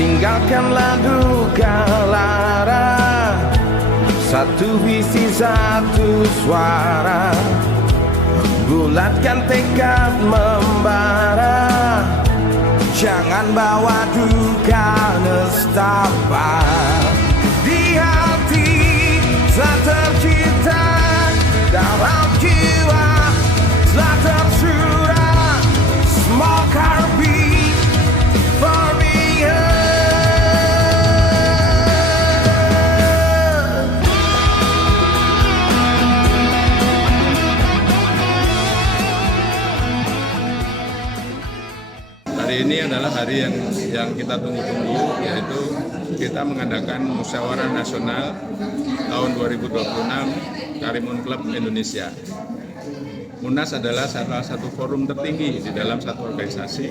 Tinggalkanlah duka lara, satu visi satu suara, bulatkan tekad membara, jangan bawa duka nestapa. Di hati telah tercipta, dalam jiwa telah tersurat, smoke heartbeat for me. Hari ini adalah hari yang kita tunggu-tunggu, yaitu kita mengadakan Musyawarah Nasional tahun 2026 Karimun Club Indonesia. Munas adalah salah satu forum tertinggi di dalam satu organisasi,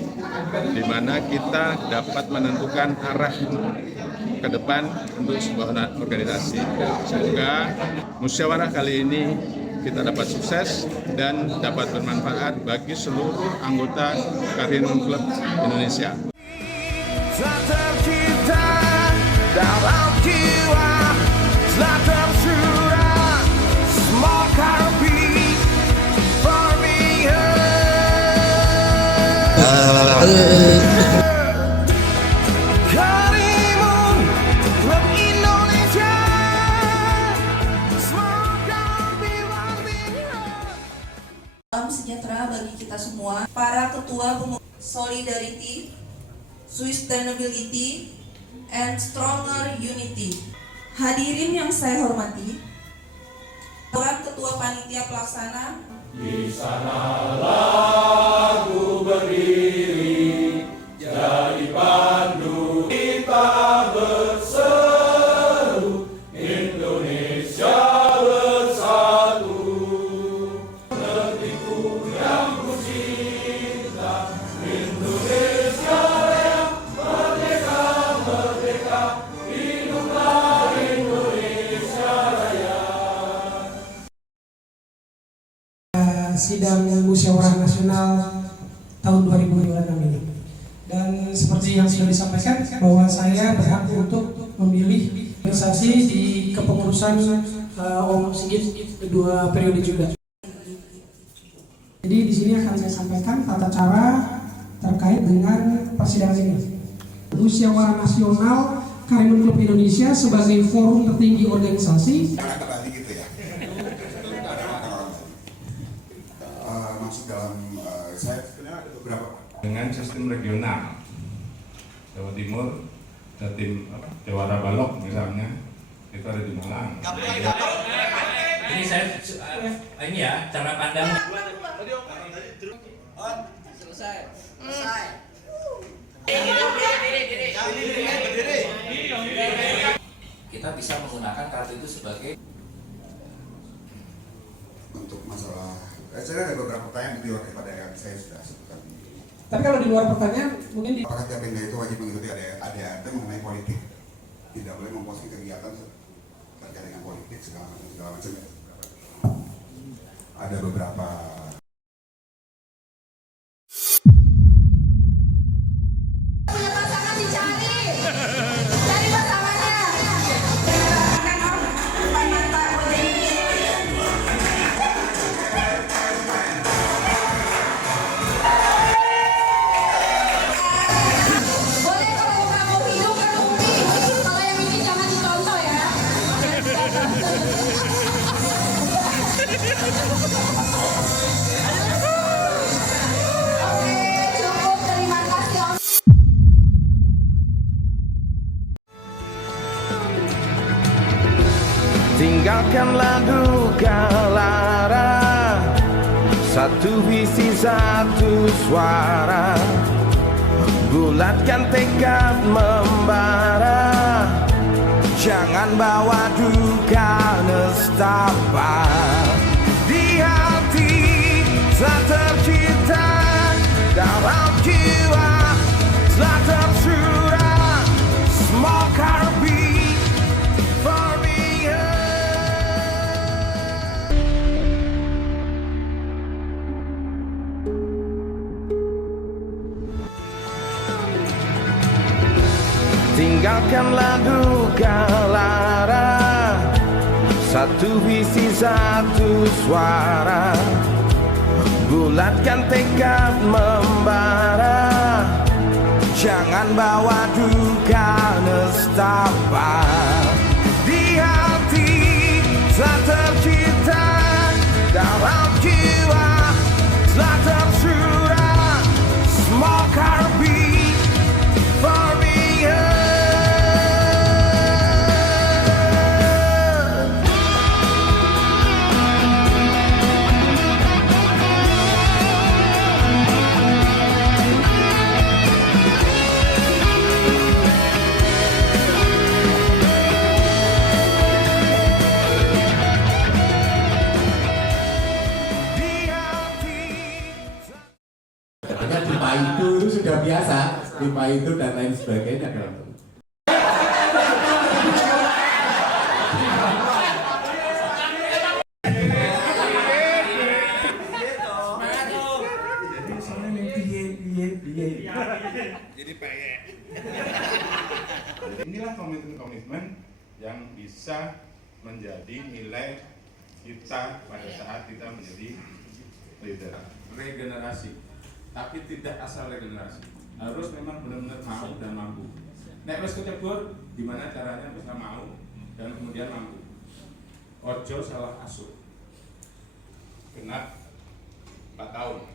di mana kita dapat menentukan arah ke depan untuk sebuah organisasi. Semoga musyawarah kali ini kita dapat sukses dan dapat bermanfaat bagi seluruh anggota Karimun Club Indonesia. Telah tercipta dalam jiwa, telah tersurat, smoke heartbeat for me. Karimun Club Indonesia, smoke heartbeat for me. Salam sejahtera bagi kita semua, para ketua pengurus Solidarity, Sustainability, and Stronger Unity. Hadirin yang saya hormati, para ketua panitia pelaksana. Di sanalah ku berdiri, jadi pandu kita berseru, Indonesia bersatu. Negeriku yang ku cinta, Indonesia yang merdeka, merdeka, hiduplah Indonesia Raya. Sidang Musyawarah Nasional tahun 2026 ini. Dan seperti yang sudah disampaikan bahwa saya berhak untuk memilih organisasi di kepengurusan Om Sigit kedua periode juga. Jadi di sini akan saya sampaikan tata cara terkait dengan persidangan ini. Musyawarah Nasional Karimun Club Indonesia sebagai forum tertinggi organisasi. Masuk dalam saya sebenarnya ada beberapa Dengan sistem regional, Jawa Timur, Jawa Balok misalnya, itu ada di Malang. Ini saya ini ya cara pandang. Selesai. Kita bisa menggunakan kartu itu sebagai untuk masalah. Saya ada beberapa pertanyaan di luar daripada yang saya sudah sebutkan. Tapi kalau di luar pertanyaan mungkin di Apakah tiap pindah itu wajib mengikuti ADART mengenai politik? Tidak boleh memposting kegiatan terkait dengan politik segala macam. Ada beberapa. Punya pasangan dicari pasangannya. Boleh kalau kamu hidup kamu pilih. Kalau yang ini jangan dicontoh ya. Oke, cukup. Terima kasih Om. Tinggalkanlah duka lara, satu visi satu suara, bulatkan tekad membara, jangan bawa duka nestapa. Di hati telah tercipta, dalam jiwa telah tersurat, smoke heartbeat for me. tinggalkanlah duka lara, satu visi satu suara, bulatkan tekad membara, jangan bawa duka nestapa. Di hati telah tercipta, dalam jiwa telah tersurat, smoke heartbeat for me. Itu sudah biasa, pipa itu dan lain sebagainya kan. Inilah komitmen-komitmen yang bisa menjadi nilai kita pada saat kita menjadi leader. Regenerasi, tapi tidak asal regenerasi, harus memang benar-benar mau dan mampu. Nek wis kecebur, gimana caranya bisa mau dan kemudian mampu. Ojo salah asuh. Genap 4 tahun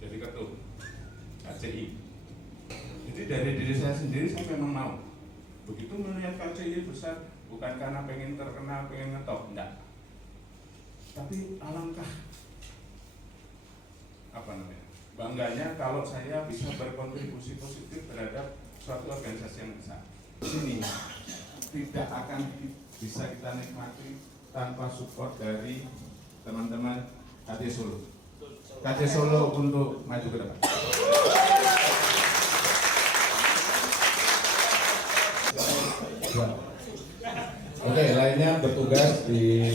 jadi ketum KCI. Jadi dari diri saya sendiri saya memang mau. Begitu melihat KCI besar, bukan karena pengen terkenal, pengen ngetop, enggak. Tapi alangkah bangganya kalau saya bisa berkontribusi positif terhadap suatu organisasi yang besar. Sini tidak akan bisa kita nikmati tanpa support dari teman-teman KC Solo. KC Solo untuk maju ke depan. Oke, lainnya bertugas di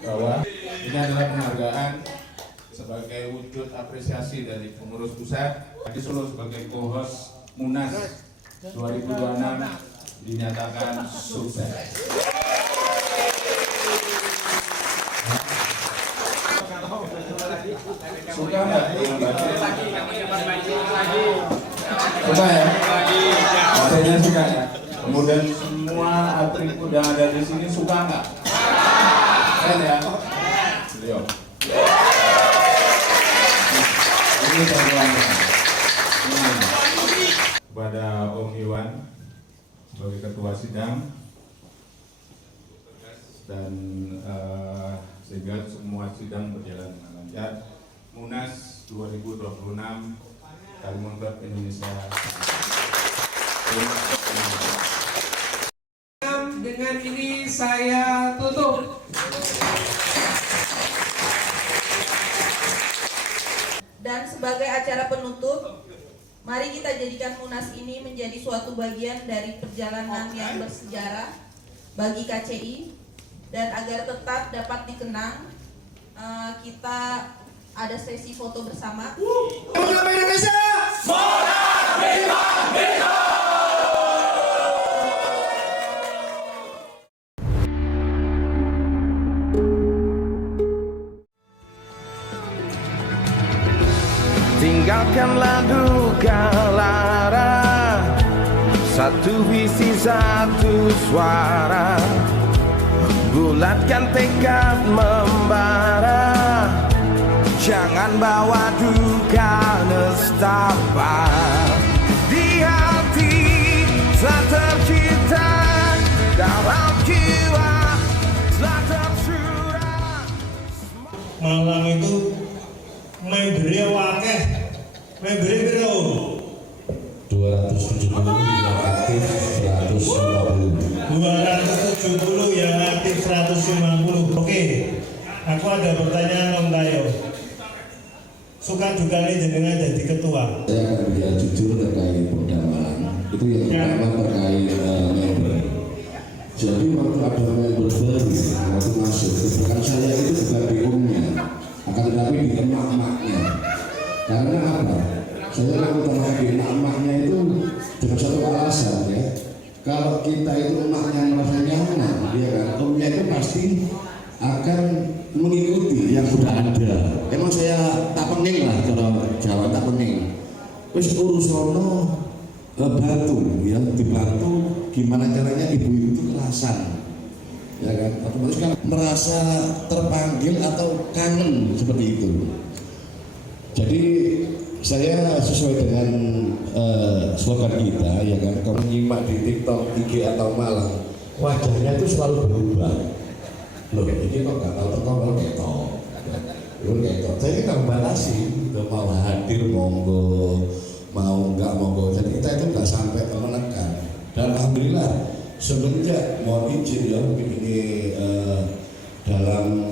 bawah. Ini adalah penghargaan sebagai wujud apresiasi dari pengurus pusat. KC Solo sebagai co-host Munas 2026 dinyatakan sukses. Suka nggak? Suka ya? Katanya suka ya? Kemudian semua atribut yang ada di sini suka nggak? Keren ya? Beliau. Ini perjuangan. Kepada Om Iwan sebagai ketua sidang dan sehingga semua sidang berjalan dengan lancar. Munas 2026 Karimun Club Indonesia. Dengan ini saya tutup. Dan sebagai acara penutup, mari kita jadikan Munas ini menjadi suatu bagian dari perjalanan yang bersejarah bagi KCI, dan agar tetap dapat dikenang, kita ada sesi foto bersama. Indonesia! Tinggalkanlah duka lara, satu visi satu suara, bulatkan tekad membara, jangan bawa duka nestapa. Di hati telah tercipta, dalam jiwa telah tersurat. Malang itu membernya wakeh, membernya berapa? 270 yang aktif 150. 270 yang aktif 150. Oke, aku ada pertanyaan Om Tayo. Suka dukanya jenengan jadi ketua? Saya akan bicara jujur terkait Polda Malang. Itu yang pertama terkait member. Jadi waktu ada member baru, waktu masuk, bukan saya itu bukan bingung. Akan tetapi di emak-emaknya. Karena apa? Saya mengutamakan emaknya itu dengan satu alasan ya. Kalau kita itu emaknya merasa nyaman, ya kan, omnya itu pasti akan mengikuti yang sudah ada. Emang saya tak pening lah, kalau Jawa tak pening. Wis urusono bantu, ya dibantu gimana caranya ibu-ibu itu kerasan, ya kan, otomatis kan merasa terpanggil atau kangen seperti itu. Jadi saya sesuai dengan slogan kita, ya kan, kalau nyimak di TikTok, IG atau Malang, wajahnya itu selalu berubah. Loh, ini kok nggak tahu kalau ketok, ketok. Saya kan membatasi, mau hadir monggo, mau nggak monggo. Jadi kita itu nggak sampai menekan. Dan alhamdulillah semenjak mohon izin ya, ini dalam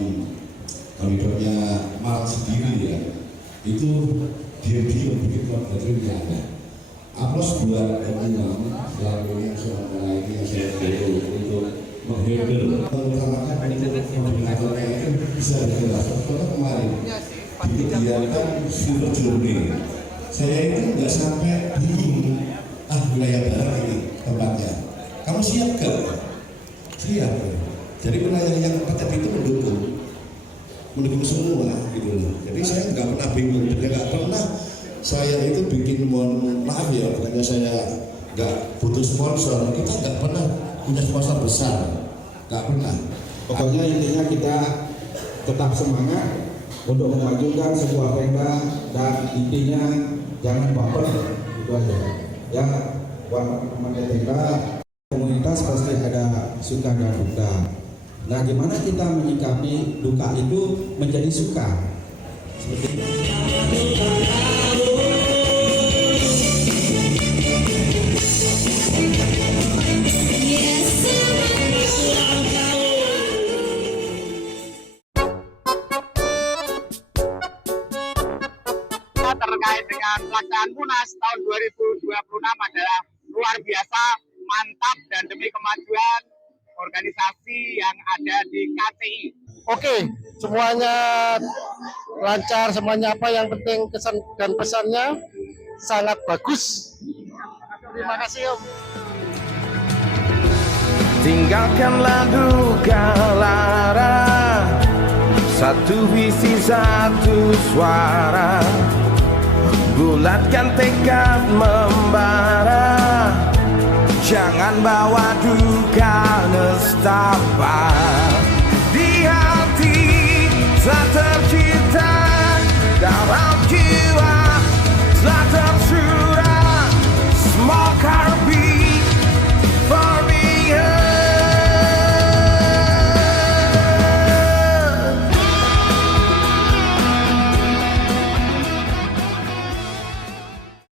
koridornya Malang sendiri ya, itu diam-diam begitu begitu ada. Aplaus buat Imam selama ini selama ini yang saya beri untuk menghibur mengutamakan koordinatornya itu bisa dijelaskan. Karena kemarin dibiarkan suruh journey, saya itu nggak sampai bingung. Wilayah barat ini tempatnya. Kamu siap gak? Siap. Jadi wilayah yang tempat itu mendukung semua gitu loh. Jadi saya nggak pernah bingung, nggak pernah saya itu bikin, mohon maaf ya, makanya saya nggak butuh sponsor. Kita nggak pernah punya sponsor besar, nggak pernah. Pokoknya intinya kita tetap semangat untuk memajukan sebuah Pemda, dan intinya jangan baper, itu aja. Ya, buat teman-teman Pemda, komunitas pasti ada suka dan duka. Nah, gimana kita menyikapi duka itu menjadi suka? Seperti terkait dengan pelaksanaan Munas tahun 2026 adalah luar biasa, mantap, dan demi kemajuan organisasi yang ada di KCI. Oke, semuanya lancar, semuanya apa yang penting kesan dan pesannya sangat bagus. Terima kasih Om. Tinggalkanlah duka lara, satu visi satu suara, bulatkan tekad membara, jangan bawa duka